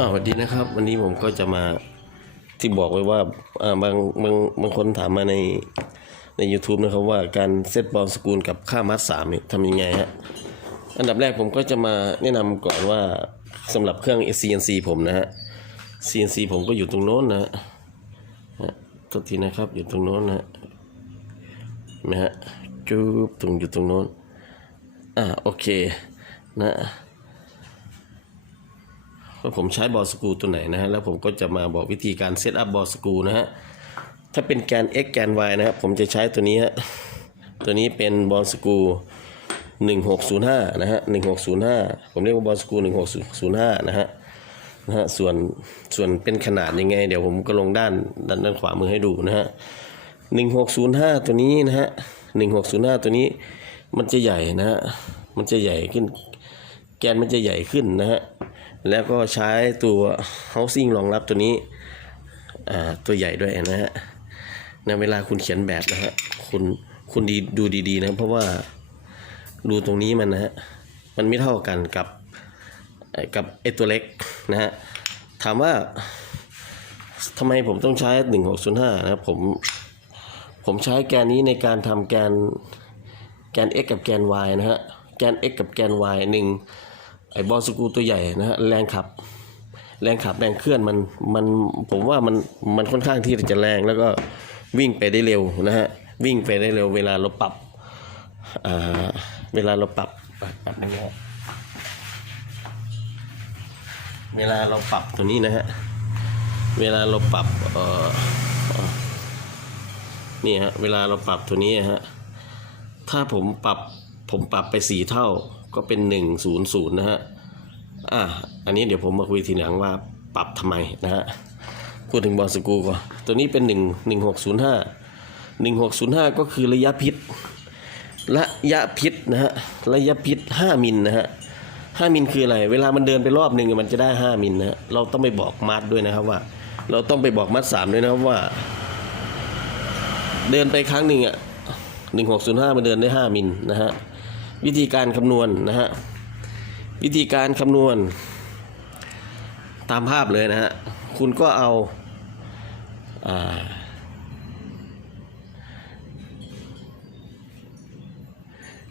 อ่าสวัสดีนะครับ วันนี้ผมก็จะมาที่บอกไว้ว่าอ่าบางบางบางคนถามมาในใน YouTube นะครับว่าการเซตบอลสกูลกับค่ามัดสามเนี่ยทำยังไงฮะอันดับแรกผมก็จะมาแนะนำก่อนว่าสำหรับเครื่อง CNC ผมนะฮะ CNC ผมก็อยู่ตรงโน้นนะฮะฮะโทษทีนะครับอยู่ตรงโน้นนะฮะนไหมฮะจุ๊บตรงอยู่ตรงโน้นอ่าโอเคนะ ว่าผมใช้บอลสกูตัวไหนนะฮะแล้วผมก็จะมาบอกวิธีการเซตอัพบอลสกูนะฮะถ้าเป็นแกน x แกน y นะครับผมจะใช้ตัวนี้ฮะตัวนี้เป็นบอลสกู1605นะฮะ1605 ผมเรียกว่าบอลสกู1605นะฮะนะฮะส่วนส่วนเป็นขนาดยังไง เดี๋ยวผมก็ลงด้านด้านด้านขวามือให้ดูนะฮะ1605 ตัวนี้นะฮะ1605 ตัวนี้มันจะใหญ่นะฮะมันจะใหญ่ขึ้น แกนมันจะใหญ่ขึ้นนะฮะ แล้วก็ใช้ตัว housing รองรับตัวนี้ตัวใหญ่ด้วยนะฮะในเวลาคุณเขียนแบบนะฮะคุณคุณดีดูดีๆนะเพราะว่าดูตรงนี้มันนะฮะมันไม่เท่ากันกับกับไอตัวเล็กนะฮะถามว่าทำไมผมต้องใช้ 1605 นะครับผมผมใช้แกนนี้ในการทำแกนแกน x กับแกน y นะฮะแกน x กับแกน y หนึ่ง ไอ้บอลสกูตัวใหญ่นะฮะแรงขับ แรงขับแรงเคลื่อนมันมันผมว่ามันมันค่อนข้างที่จะแรงแล้วก็วิ่งไปได้เร็วนะฮะวิ่งไปได้เร็วเวลาเราปรับเวลาเราปรับปรับยังไงเวลาเราปรับตัวนี้นะฮะเวลาเราปรับเอ่อนี่ฮะเวลาเราปรับตัวนี้ฮะถ้าผมปรับผมปรับไปสี่เท่า ก็เป็นหนึ่งศูนย์ศูนย์นะฮะ อะ อันนี้เดี๋ยวผมมาคุยทีหลังว่าปรับทำไมนะฮะ พูดถึงบอลสกูก่อน ตัวนี้เป็นหนึ่งหนึ่งหกศูนย์ห้าหนึ่งหกศูนย์ห้าก็คือระยะพิษ ระยะพิษนะฮะ ระยะพิษห้ามิลนะฮะห้ามิลคืออะไร เวลามันเดินไปรอบหนึ่งมันจะได้ห้ามิลนะฮะเราต้องไปบอกมัดด้วยนะครับว่า เราต้องไปบอกมัดสามด้วยนะครับว่า เดินไปครั้งหนึ่งอะหนึ่งหกศูนย์ห้ามันเดินได้ห้ามิลนะฮะ วิธีการคำนวณนะฮะวิธีการคำนวณ ตามภาพเลยนะฮะคุณก็เอาอ่า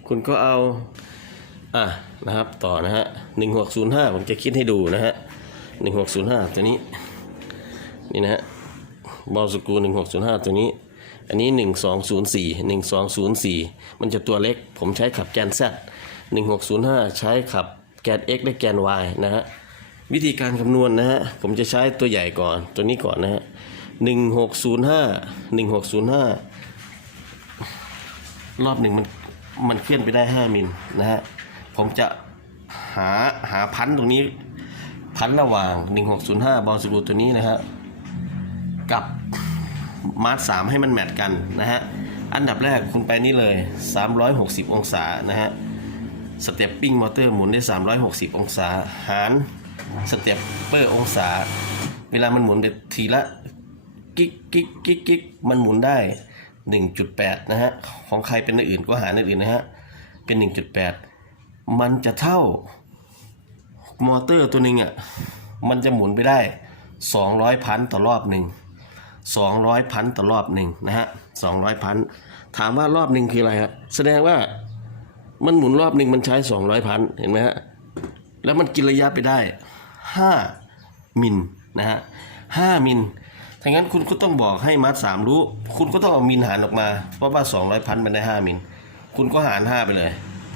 คุณก็เอาอะนะครับต่อนะฮะหนึ่งหกศูนย์ห้าผมจะคิดให้ดูนะฮะหนึ่งหกศูนย์ห้าตัวนี้นี่นะฮะบอลสกรูหนึ่งหกศูนย์ห้าตัวนี้ อันนี้หนึ่งสองศูนย์สี่หนึ่งสองศูนย์สี่มันจะตัวเล็ก ผมใช้ขับแกน Z หนึ่งหกศูนย์ห้าใช้ขับแกน X และแกน Y นะฮะ วิธีการคำนวณนะฮะ ผมจะใช้ตัวใหญ่ก่อน ตัวนี้ก่อนนะฮะหนึ่งหกศูนย์ห้าหนึ่งหกศูนย์ห้ารอบหนึ่งมันมันเคลื่อนไปได้ห้ามิลนะฮะ ผมจะหาหาพันตรงนี้ พันระหว่างหนึ่งหกศูนย์ห้าบอลสกรูตัวนี้นะฮะ กับ มาร์สามให้มันแมทกันนะฮะ อันดับแรกคุณไปนี่เลย 360 องศานะฮะ สเตปปิ้งมอเตอร์หมุนได้ 360 องศา หารสเตปเปอร์องศา เวลามันหมุนไปทีละกิ๊กกิ๊กกิ๊กกิ๊กมันหมุนได้ 1.8 นะฮะ ของใครเป็นอื่นก็หารอื่นนะฮะ เป็น 1.8 มันจะเท่ามอเตอร์ตัวหนึ่งอะมันจะหมุนไปได้ 200 พันต่อรอบหนึ่ง 200 พันต่อรอบหนึ่งนะฮะ200 พัน ถามว่ารอบหนึ่งคืออะไรฮะแสดงว่ามันหมุนรอบหนึ่งมันใช้ 200 พัน เห็นไหมฮะ แล้วมันกินระยะไปได้ 5 มิลนะฮะ5มิลถ้างั้นคุณก็ต้องบอกให้มัดสามรู้ คุณก็ต้องเอามิลหารออกมา เพราะว่า 200 พันมันได้ 5 มิล คุณก็หาร 5 ไปเลย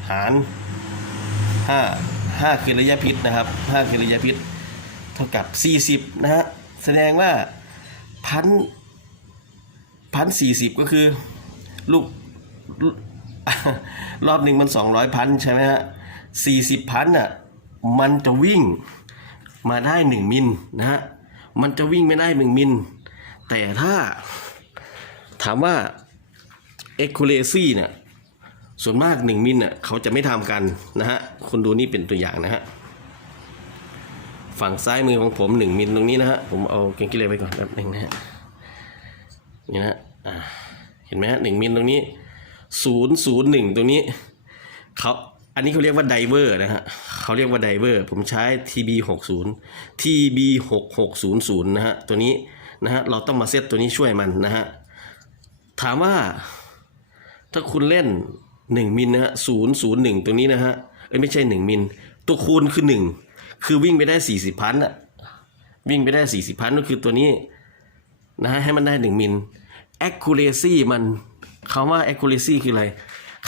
หาร 5 5คือระยะพิษนะครับ5คือระยะพิษ เท่ากับ 40 นะฮะ แสดงว่า พันพันสี่สิบก็คือ ลูก รอบหนึ่งมันสองร้อยพันใช่ไหมฮะสี่สิบพันอะมันจะวิ่งมาได้หนึ่งมิลนะฮะมันจะวิ่งไม่ได้หนึ่งมิลแต่ถ้าถามว่า accuracy เนี่ยส่วนมากหนึ่งมิลเนี่ยเขาจะไม่ทำกันนะฮะคุณดูนี่เป็นตัวอย่างนะฮะ ฝั่งซ้ายมือของผมหนึ่งมิลตรงนี้นะฮะ ผมเอาเกงกิเลสไปก่อนแป๊บหนึงนะฮะ นี่นะฮะอ่าเห็นไหมฮะหนึ่งมิลตรงนี้ศูนย์ศูนย์หนึ่งตรงนี้เขาอันนี้เขาเรียกว่าไดเวอร์นะฮะเขาเรียกว่าไดเวอร์ ผมใช้ TB 6 0 TB 6 6 0 0นะฮะ ตัวนี้นะฮะ เราต้องมาเซตตัวนี้ช่วยมันนะฮะ ถามว่าถ้าคุณเล่น 1 มิลนะฮะ001ตัวนี้นะฮะ เอ้ยไม่ใช่ 1 มิล ตัวคูณคือ 1 คือวิ่งไปได้40พันอะวิ่งไปได้40พันก็คือตัวนี้นะฮะให้มันได้1มิล accuracy มันคำว่า accuracy คืออะไร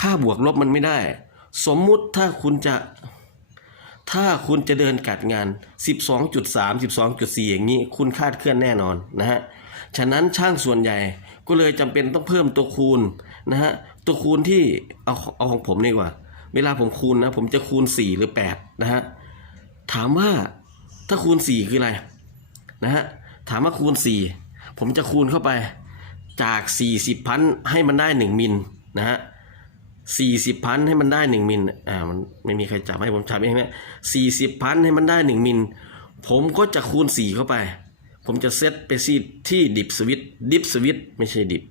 ค่าบวกลบมันไม่ได้ สมมุติถ้าคุณจะ ถ้าคุณจะเดินกัดงาน 12.3 12.4 อย่างนี้ คุณคาดเคลื่อนแน่นอนนะฮะ ฉะนั้นช่างส่วนใหญ่ก็เลยจำเป็นต้องเพิ่มตัวคูณนะฮะ ตัวคูณที่เอาเอาของผมดีกว่า เวลาผมคูณนะ ผมจะคูณ 4 หรือ 8 นะฮะ ถามว่าถ้าคูณ 4 คืออะไรนะฮะถามว่าคูณ 4 ผมจะคูณเข้าไปจาก 40พันให้มันได้ 1 มิลนะฮะสี่สิบพันให้มันได้หนึ่งมิลอ่ามันไม่มีใครจับให้ผมจับเองนะสี่สิบพันให้มันได้หนึ่งมิลผมก็จะคูณสี่เข้าไป ผมจะเซตไปที่ที่ดิบสวิตดิบสวิตไม่ใช่ดิบ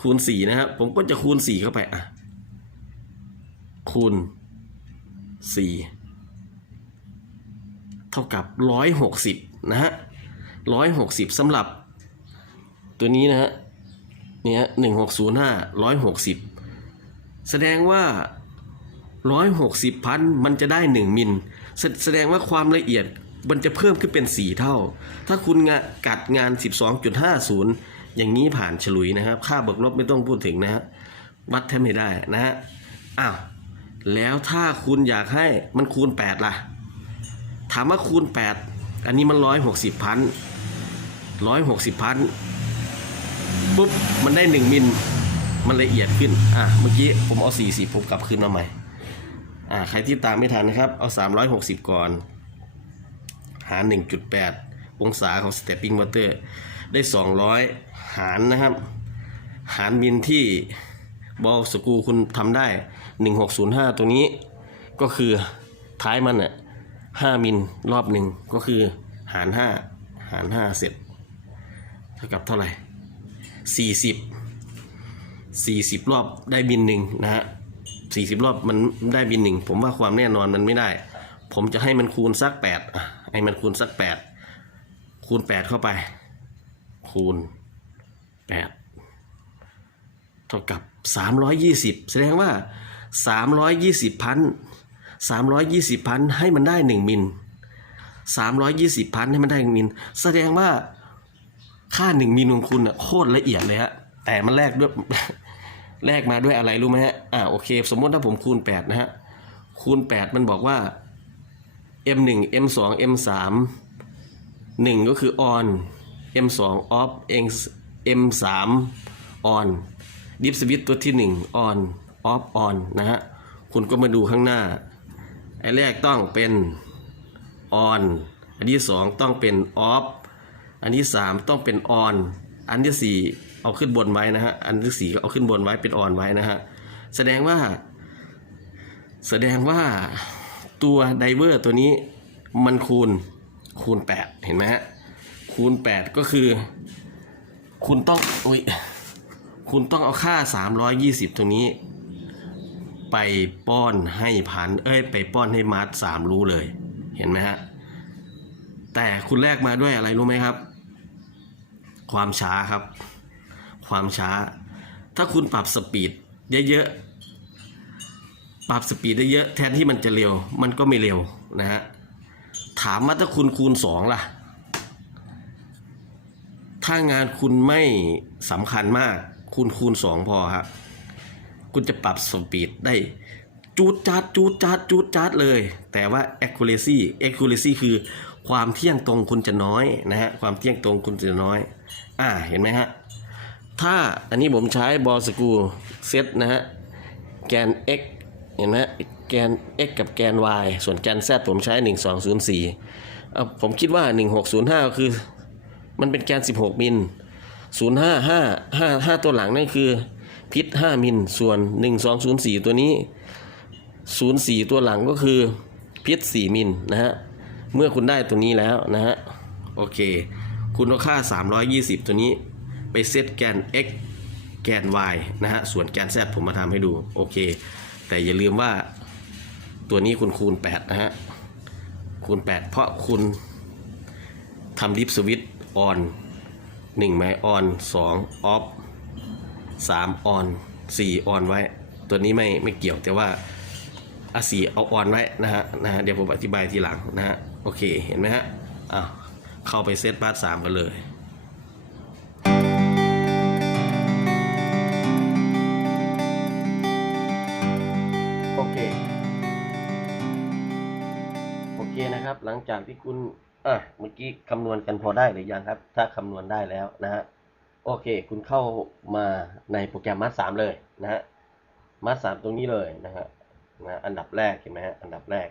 คูณสี่นะครับ ผมก็จะคูณสี่เข้าไปอะคูณสี่ เท่ากับร้อยหกสิบนะฮะร้อยหกสิบสำหรับตัวนี้นะฮะ เนี่ยหนึ่งหกศูนย์ห้าร้อยหกสิบแสดงว่าร้อยหกสิบพันมันจะได้หนึ่งมิลแสแสดงว่าความละเอียดมันจะเพิ่มขึ้นเป็นสี่เท่า ถ้าคุณงะกัดงานสิบสองจุดห้าศูนย์อย่างนี้ผ่านฉลุยนะครับ ค่าบวกลบไม่ต้องพูดถึงนะฮะ วัดแทบไม่ได้นะฮะ อ้าว แล้วถ้าคุณอยากให้มันคูณแปดล่ะ ถามว่าคูณแปดอันนี้มันร้อยหกสิบพันร้อยหกสิบพันปุ๊บ มันได้หนึ่งมิล มันละเอียดขึ้น อะ เมื่อกี้ผมเอาสี่สิบผมกลับคืนมาใหม่ อ่า ใครที่ตามไม่ทันนะครับ เอาสามร้อยหกสิบก่อน หารหนึ่งจุดแปดองศาของ stepping water ได้สองร้อยหารนะครับ หารมิลที่บอลสกรูคุณทำได้หนึ่งหกศูนย์ห้าตรงนี้ ก็คือท้ายมันอะ ห้ามิลรอบหนึ่งก็คือหารห้าหารห้าเสร็จเท่ากับเท่าไหร่สี่สิบสี่สิบรอบได้บินหนึ่งนะฮะสี่สิบรอบมันได้บินหนึ่งผมว่าความแน่นอนมันไม่ได้ ผมจะให้มันคูณสักแปดอะให้มันคูณสักแปดคูณแปดเข้าไป คูณแปดเท่ากับสามร้อยยี่สิบแสดงว่าสามร้อยยี่สิบพัน สามร้อยยี่สิบพันให้มันได้หนึ่งมิลสามร้อยยี่สิบพันให้มันได้หนึ่งมิล แสดงว่าค่าหนึ่งมิลของคุณอะโคตรละเอียดเลยฮะ แต่มันแลกด้วยแลกมาด้วยอะไรรู้ไหมฮะ อ่าโอเค สมมติถ้าผมคูณแปดนะฮะ คูณแปดมันบอกว่า m หนึ่ง m สอง m สามหนึ่งก็คือ on m สอง off m สาม on ดิฟสวิตตัวที่หนึ่ง on off on นะฮะ คุณก็มาดูข้างหน้า ไอ้แรกต้องเป็น on อันที่สองต้องเป็น off อันที่สามต้องเป็น on อันที่สี่เอาขึ้นบนไว้นะฮะ อันที่สี่ก็เอาขึ้นบนไว้เป็น on ไว้นะฮะ แสดงว่า แสดงว่าตัวไดเวอร์ตัวนี้มันคูณคูณ 8 เห็นไหมฮะ คูณ 8 ก็คือ คุณต้องอุ้ยคุณต้องเอาค่า 320 ตรงนี้ ไปป้อนให้พันเอ้ยไปป้อนให้มาร์ทสามรู้เลย เห็นไหมฮะ แต่คุณแลกมาด้วยอะไรรู้ไหมครับ ความช้าครับ ความช้า ถ้าคุณปรับสปีดเยอะๆ ปรับสปีดได้เยอะแทนที่มันจะเร็ว มันก็ไม่เร็วนะฮะ ถามว่าถ้าคุณคูณสองล่ะ ถ้างานคุณไม่สำคัญมาก คุณคูณสองพอครับ คุณจะปรับสปีดได้จูดจัดจูดจัดจูดจัดเลย แต่ว่า accuracy accuracy คือความเที่ยงตรงคุณจะน้อยนะฮะความเที่ยงตรงคุณจะน้อย อ่าเห็นไหมฮะถ้าอันนี้ผมใช้บอลสกูเซตนะฮะแกน x เห็นไหมแกน x กับแกน y ส่วนแกน z ผมใช้ 1204เอ่อผมคิดว่า 1605ก็คือ มันเป็นแกน 16 มิล 05 5 5 5 ตัวหลังนั่นคือ พิษ 5 มิล ส่วน 1204 ตัวนี้ 04 ตัวหลังก็คือพิษ 4 มิลนะฮะ เมื่อคุณได้ตัวนี้แล้วนะฮะ โอเค คุณเอาค่า 320 ตัวนี้ ไปเซตแกน x แกน y นะฮะ ส่วนแกน z ผมมาทำให้ดู โอเค แต่อย่าลืมว่าตัวนี้คุณคูณ 8 นะฮะ คูณ 8 เพราะคุณทำดิฟสวิตออน1ไมออน2ออฟ 3ออน4ออนไว้ ตัวนี้ไม่ไม่เกี่ยวแต่ว่าอาสีเอาออนไว้นะฮะนะฮะเดี๋ยวผมอธิบายทีหลังนะฮะโอเคเห็นไหมฮะอ้าวเข้าไปเซตบาร์สามกันเลยโอเคโอเคนะครับหลังจากที่คุณอะเมื่อกี้คำนวณกันพอได้หรือยังครับ ถ้าคำนวณได้แล้วนะฮะ โอเค คุณเข้ามาในโปรแกรมมัดสามเลยนะฮะ มัดสามตรงนี้เลยนะฮะนะอันดับแรกเห็นไหมฮะ อันดับแรก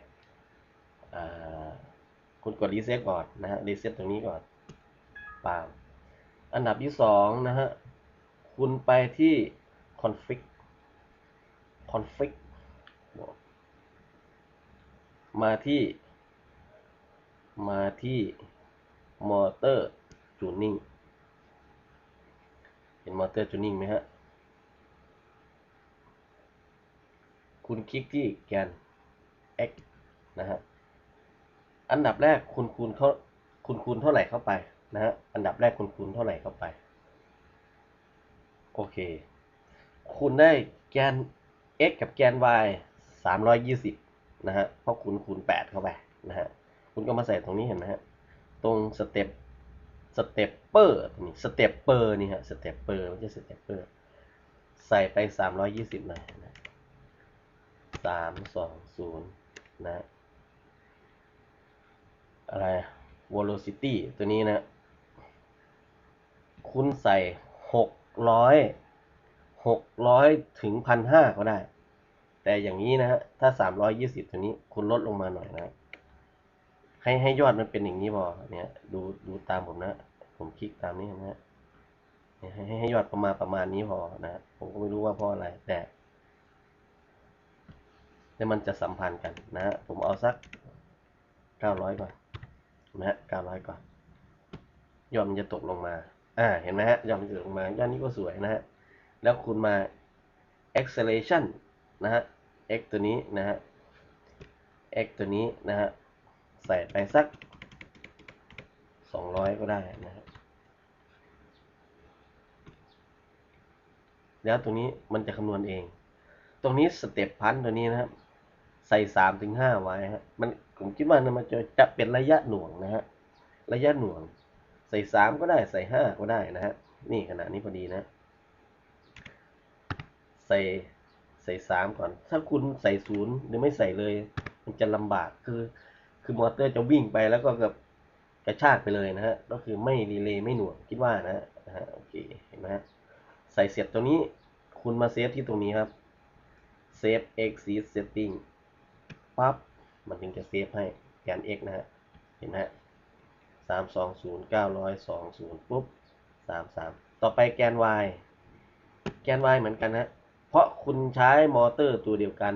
คุณกดรีเซ็ตก่อนนะฮะ รีเซ็ตตรงนี้ก่อนปามอันดับที่สองนะฮะ คุณไปที่ config config มาที่ มาที่ motor tuning เห็น motor tuning ไหมฮะ คุณคลิกที่แกน x นะฮะ อันดับแรกคุณคูณเขาคุณคูณเท่าไหร่เข้าไปนะฮะ อันดับแรกคุณคูณเท่าไหร่เข้าไป โอเค คุณได้แกน x กับแกน y 320 นะฮะ เพราะคุณคูณ8เข้าไปนะฮะ คุณก็มาใส่ตรงนี้เห็นไหมฮะ ตรงสเต็ป สเต็ปเปอร์นี่สเต็ปเปอร์นี่ฮะสเต็ปเปอร์ไม่ใช่สเต็ปเปอร์ใส่ไป 320หน่อยนะสามสองศูนย์นะ อะไร velocity ตัวนี้นะ คุณใส่หกร้อยหกร้อยถึงพันห้าก็ได้ แต่อย่างนี้นะฮะ ถ้าสามร้อยยี่สิบตัวนี้คุณลดลงมาหน่อยนะ ให้ให้ยอดมันเป็นอย่างนี้พอเนี่ยดูดูตามผมนะ ผมคลิกตามนี้นะฮะให้ให้ยอดประมาณประมาณนี้พอนะผมก็ไม่รู้ว่าเพราะอะไรแต่แต่มันจะสัมพันธ์กันนะผมเอาสักเก้าร้อยก่อนนะฮะเก้าร้อยก่อน ยอดมันจะตกลงมาอ่าเห็นไหมฮะยอดมันจะตกลงมายอดนี้ก็สวยนะฮะแล้วคุณมา acceleration นะฮะ x ตัวนี้นะฮะ x ตัวนี้นะฮะ ใส่ไปสักสองร้อยก็ได้นะฮะแล้วตรงนี้มันจะคำนวณเอง ตรงนี้สเต็ปพันตัวนี้นะครับ ใส่สามถึงห้าไว้ฮะมันผมคิดว่านะมันจะจะเป็นระยะหน่วงนะฮะระยะหน่วง ใส่สามก็ได้ใส่ห้าก็ได้นะฮะนี่ขนาดนี้พอดีนะ ใส่ใส่สามก่อน ถ้าคุณใส่ศูนย์หรือไม่ใส่เลย มันจะลำบากคือ คือมอเตอร์จะวิ่งไปแล้วก็กับกระชากไปเลยนะฮะ ก็คือไม่รีเลย์ไม่หน่วงคิดว่านะฮะโอเคเห็นไหมฮะใส่เสร็จตรงนี้คุณมาเซฟที่ตรงนี้ครับเซฟ exit setting ปั๊บมันถึงจะเซฟให้แกน x นะฮะ เห็นไหมฮะสามสองศูนย์เก้าร้อยสองศูนย์ปุ๊บสามสามต่อไปแกน y แกน y เหมือนกันนะเพราะคุณใช้มอเตอร์ตัวเดียวกัน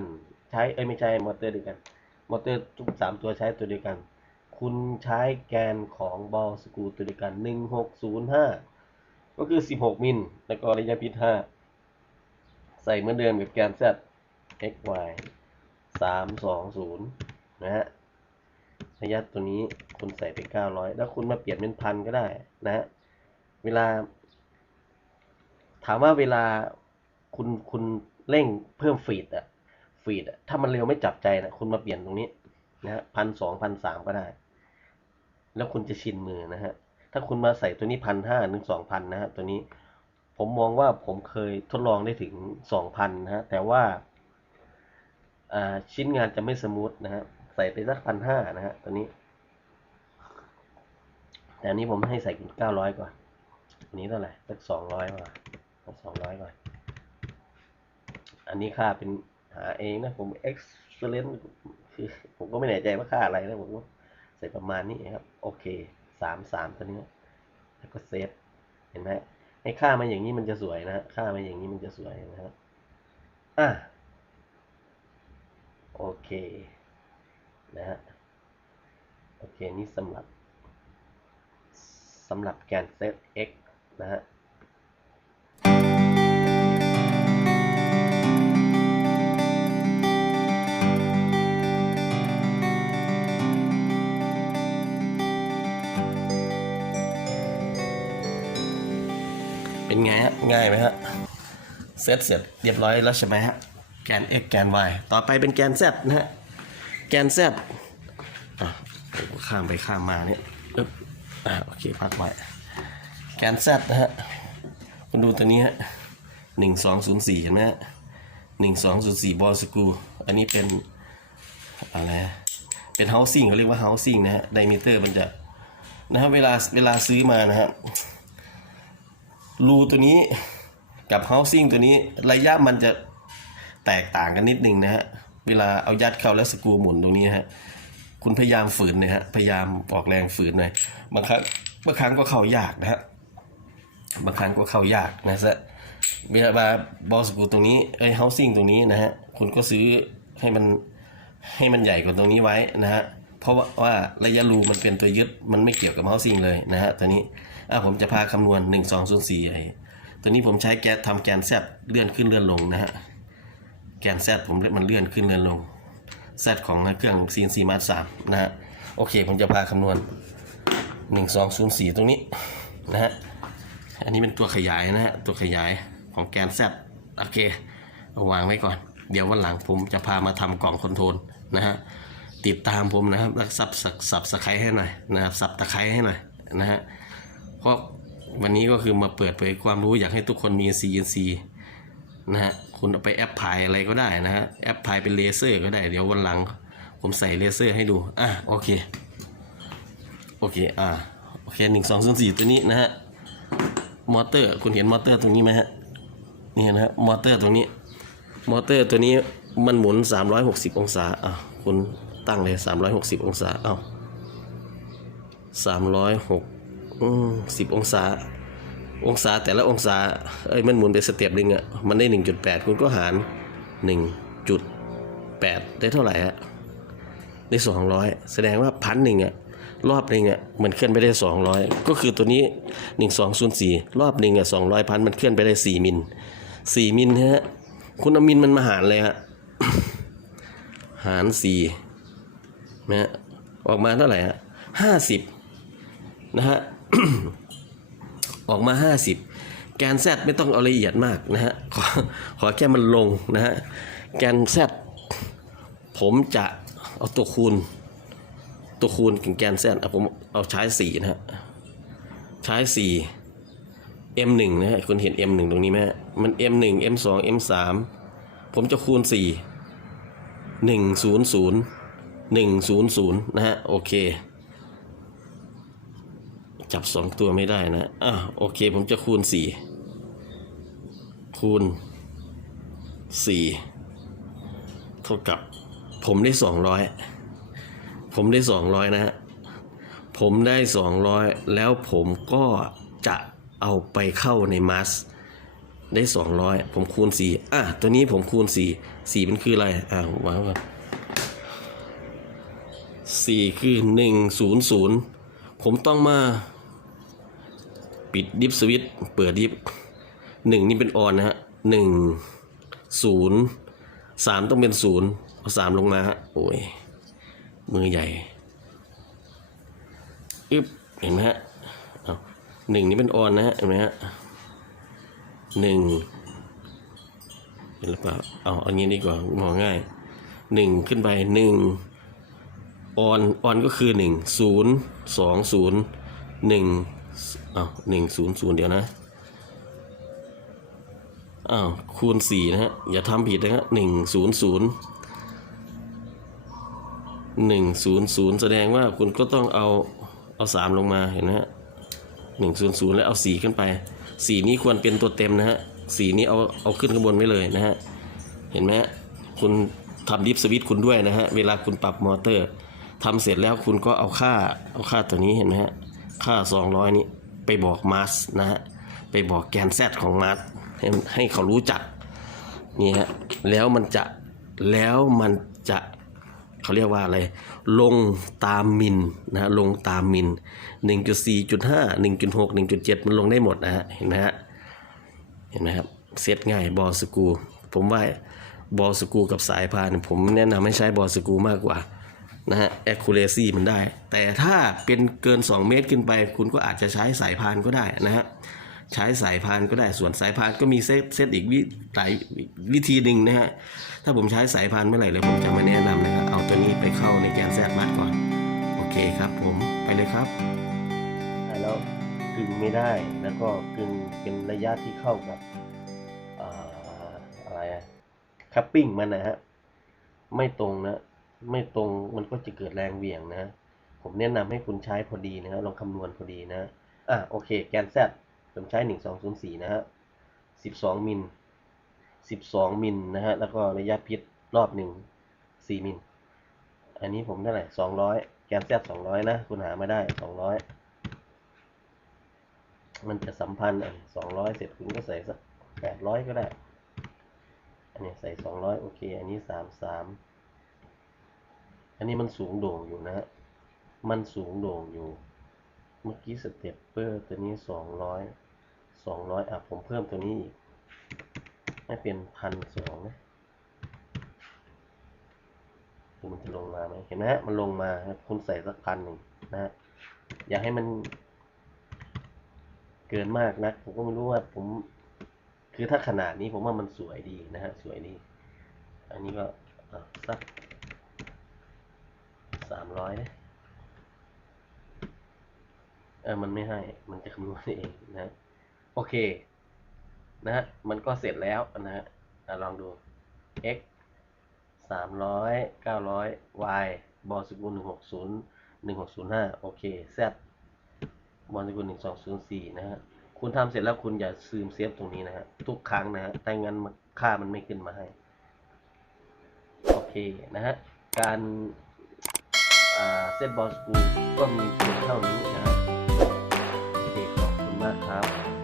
ใช้เอ้ยไม่ใช่มอเตอร์เดียวกัน มอเตอร์ทุกสามตัวใช้ตัวเดียวกัน คุณใช้แกนของบอลสกูตัวเดียวกันหนึ่งหกศูนย์ห้าก็คือสิบหกมิล แล้วก็ระยะพิษห้าใส่เหมือนเดิมกับแกน z x y สามสองศูนย์นะฮะระยะตัวนี้คุณใส่ไปเก้าร้อยแล้วคุณมาเปลี่ยนเป็นพันก็ได้นะฮะเวลา ถามว่าเวลาคุณคุณเร่งเพิ่มฟีดอะ ฟีดถ้ามันเร็วไม่จับใจนะคุณมาเปลี่ยนตรงนี้นะฮะพันสองพันสามก็ได้ แล้วคุณจะชินมือนะฮะ ถ้าคุณมาใส่ตัวนี้พันห้าถึงสองพันนะฮะตัวนี้ผมมองว่าผมเคยทดลองได้ถึงสองพันนะฮะ แต่ว่าอ่าชิ้นงานจะไม่สมูทนะฮะ ใส่ไปสักพันห้านะฮะตัวนี้ แต่อันนี้ผมให้ใส่เก้าร้อยก่อนอันนี้เท่าไหร่สักสองร้อยก่อนสองร้อยก่อนอันนี้ค่าเป็น หาเองนะผม excellent คือผมก็ไม่แน่ใจว่าค่าอะไรนะผมก็ใส่ประมาณนี้ครับ โอเคสามสามตัวนี้ แล้วก็เซฟเห็นไหมให้ค่ามาอย่างนี้มันจะสวยนะค่ามาอย่างนี้มันจะสวยนะครับอะโอเคนะฮะโอเค นี่สำหรับสำหรับแกนเซต x นะฮะ เป็นไงฮะ ง่ายไหมฮะ เซตเสร็จเรียบร้อยแล้วใช่ไหมฮะ แกน x แกน y ต่อไปเป็นแกน z นะฮะ แกน z อะข้ามไปข้ามมาเนี่ยอึ๊บอะโอเค พักไว้ แกน z นะฮะ คุณดูตัวนี้ฮะหนึ่งสองศูนย์สี่เห็นไหมฮะหนึ่งสองศูนย์สี่บอลสกู อันนี้เป็นอะไร เป็น housing เขาเรียกว่า housing นะฮะ ไดมิเตอร์มันจะนะครับเวลาเวลาซื้อมานะฮะ รูตัวนี้กับ housing ตัวนี้ระยะมันจะแตกต่างกันนิดนึงนะฮะ เวลาเอายัดเข้าแล้วสกรูหมุนตรงนี้ฮะ คุณพยายามฝืนนะฮะ พยายามออกแรงฝืนหน่อย บางครั้งบางครั้งก็เข้ายากนะฮะ บางครั้งก็เข้ายากนะฮะ เวลาบอลสกรูตรงนี้ไอ้ housing ตรงนี้นะฮะ คุณก็ซื้อให้มันให้มันใหญ่กว่าตรงนี้ไว้นะฮะ ราะว่าระยะรูมันเป็นตัวยึดมันไม่เกี่ยวกับ housing เลยนะฮะตัวนี้อะผมจะพาคำนวณ 1 2 0 4ไอ้ตัวนี้ผมใช้แก๊สทำแกนแซดเลื่อนขึ้นเลื่อนลงนะฮะแกนแซดผมมันเลื่อนขึ้นเลื่อนลงแซดของเครื่อง CNC Mark 3นะฮะโอเค ผมจะพาคำนวณ 1 2 0 4 ตรงนี้นะฮะอันนี้เป็นตัวขยายนะฮะตัวขยายของแกนแซดโอเคเอาวางไว้ก่อน เดี๋ยววันหลังผมจะพามาทำกล่องคอนโทรลนะฮะ ติดตามผมนะครับแล้วซับสับสับสไครให้หน่อยนะครับสับตะไคร้ให้หน่อยนะฮะเพราะวันนี้ก็คือมาเปิดเผยความรู้อยากให้ทุกคนมี CNC นะฮะคุณเอาไปแอปพลายอะไรก็ได้นะฮะแอปพลายเป็นเลเซอร์ก็ได้เดี๋ยววันหลัง ผมใส่เลเซอร์ให้ดูอะโอเคโอเคอ่าโอเคหนึ่งสองศูนย์สี่ตัวนี้นะฮะมอเตอร์คุณเห็นมอเตอร์ตรงนี้ไหมฮะนี่นะฮะมอเตอร์ตรงนี้ มอเตอร์ตัวนี้มันหมุน 360 องศาอะคุณ ตั้งเลย 360 องศา เอา306อ10 องศา องศาแต่ละองศา เอ้ย มันหมุนไปสเต็ปหนึ่งอะมันได้ 1.8 คุณก็หาร 1.8 ได้เท่าไหร่ฮะ ได้ 200 แสดงว่าพันหนึ่งอะรอบหนึ่งอะมันเคลื่อนไปได้ 200 ก็คือตัวนี้ 1204 รอบหนึ่งอะ200พันมันเคลื่อนไปได้ 4 มิล 4 มิลฮะ คุณเอามิลมันมาหารเลยฮะ หาร 4 นะฮะออกมาเท่าไหร่ฮะ50นะฮะออกมา50แกน Z ไม่ต้องเอาละเอียดมากนะฮะขอขอแค่มันลงนะฮะแกน Z ผมจะเอาตัวคูณ ตัวคูณของแกน Z อะผมเอาใช้4นะฮะใช้4 M1 นะฮะคุณเห็น M1 ตรงนี้ไหมมัน M1 M2 M3 ผมจะคูณ4 100 หนึ่งศูนย์ศูนย์นะฮะ โอเค จับสองตัวไม่ได้นะ อะ โอเค ผมจะคูณสี่คูณสี่เท่ากับ ผมได้สองร้อยผมได้ 200 นะฮะ ผมได้สองร้อยแล้วผมก็จะเอาไปเข้าในมัสได้สองร้อยผมคูณสี่อะ ตัวนี้ผมคูณสี่สี่มันคืออะไร อะวางไว้ สี่คือหนึ่งศูนย์ศูนย์ผมต้องมา ปิดดิฟสวิตเปิดดิฟหนึ่งนี่เป็นออนนะฮะหนึ่งศูนย์สามต้องเป็นศูนย์เอาสามลงมาฮะโอ้ย มือใหญ่อึบเห็นไหมฮะหนึ่งนี่เป็นออนนะฮะเห็นไหมฮะหนึ่งเห็นหรือเปล่าเอาอันนี้ดีกว่ามองง่ายหนึ่งขึ้นไปหนึ่ง ออนออนก็คือหนึ่งศูนย์สองศูนย์หนึ่งอ้าวหนึ่งศูนย์ศูนย์เดี๋ยวนะอ้าวคูณสี่นะฮะอย่าทำผิดนะฮะหนึ่งศูนย์ศูนย์หนึ่งศูนย์ศูนย์แสดงว่าคุณก็ต้องเอาเอาสามลงมาเห็นไหมฮะหนึ่งศูนย์ศูนย์แล้วเอาสี่ขึ้นไปสี่นี้ควรเป็นตัวเต็มนะฮะสี่นี้เอาเอาขึ้นข้างบนไว้เลยนะฮะเห็นไหมฮะคุณทำดิฟสวิตช์คุณด้วยนะฮะเวลาคุณปรับมอเตอร์ ทำเสร็จแล้วคุณก็เอาค่าเอาค่าตัวนี้เห็นไหมฮะค่า 200 นี้ไปบอกมาสนะฮะไปบอกแกนแซดของมาสให้ให้เขารู้จักนี่ฮะแล้วมันจะแล้วมันจะเขาเรียกว่าอะไร ลงตามมิลนะฮะลงตามมิล1.4.5 1.6 1.7 มันลงได้หมดนะฮะเห็นไหมฮะเห็นไหมครับเซตง่ายบอสกู ผมว่าบอสกูกับสายพานผมแนะนำให้ใช้บอสกูมากกว่า นะฮะ accuracy มันได้ แต่ถ้าเป็นเกิน 2 เมตรขึ้นไป คุณก็อาจจะใช้สายพานก็ได้นะฮะ ใช้สายพานก็ได้ ส่วนสายพานก็มีเซตเซตอีกวิหลายวิธีหนึ่งนะฮะ ถ้าผมใช้สายพานเมื่อไหร่เลยผมจะมาแนะนำนะครับ เอาตัวนี้ไปเข้าในแกนแซดมัดก่อน โอเคครับผม ไปเลยครับ แล้วกึงไม่ได้ แล้วก็กึงเป็นระยะที่เข้ากับออะไรอะคัพปิ้งมันนะฮะ ไม่ตรงนะ ไม่ตรงมันก็จะเกิดแรงเหวี่ยงนะ ผมแนะนำให้คุณใช้พอดีนะฮะลองคำนวณพอดีนะอะโอเค แกน Z ผมใช้ 1204 นะฮะ 12 มิล 12 มิลนะฮะ แล้วก็ระยะพิษรอบหนึ่ง4มิล อันนี้ผมเท่าไหร่ 200 แกน Z 200 นะ คุณหามาได้ 200 มันจะสัมพันธ์อะ200 เสร็จคุณก็ใส่สัก 800 ก็ได้ อันนี้ใส่ 200 โอเค อันนี้ 33 อันนี้มันสูงโด่งอยู่นะ มันสูงโด่งอยู่ เมื่อกี้สเต็ปเปอร์ตัวนี้สองร้อยสองร้อยอะ ผมเพิ่มตัวนี้อีก ให้เป็นพันสองนะดูมันจะลงมาไหมเห็นไหมฮะ มันลงมาครับคุณใส่สักพันหนึ่งนะฮะ อย่าให้มันเกินมากนะ ผมก็ไม่รู้ว่าผม คือถ้าขนาดนี้ผมว่ามันสวยดีนะฮะ สวยดี อันนี้ก็สัก สามร้อยนะเออมันไม่ให้ มันจะคำนวณเองนะ โอเคนะฮะมันก็เสร็จแล้วนะฮะลองดู x สามร้อยเก้าร้อย y บอลสกุลหนึ่งหกศูนย์หนึ่งหกศูนย์ห้าโอเค z บอลสกุลหนึ่งสองศูนย์สี่นะฮะ คุณทำเสร็จแล้วคุณอย่าซูมเซฟตรงนี้นะฮะ ทุกครั้งนะฮะแต่งั้นมันค่ามันไม่ขึ้นมาให้ โอเค นะฮะ การ เซตบอลสกูลก็มีเพียงเท่านี้นะฮะเด็กขอบคุณมากครับ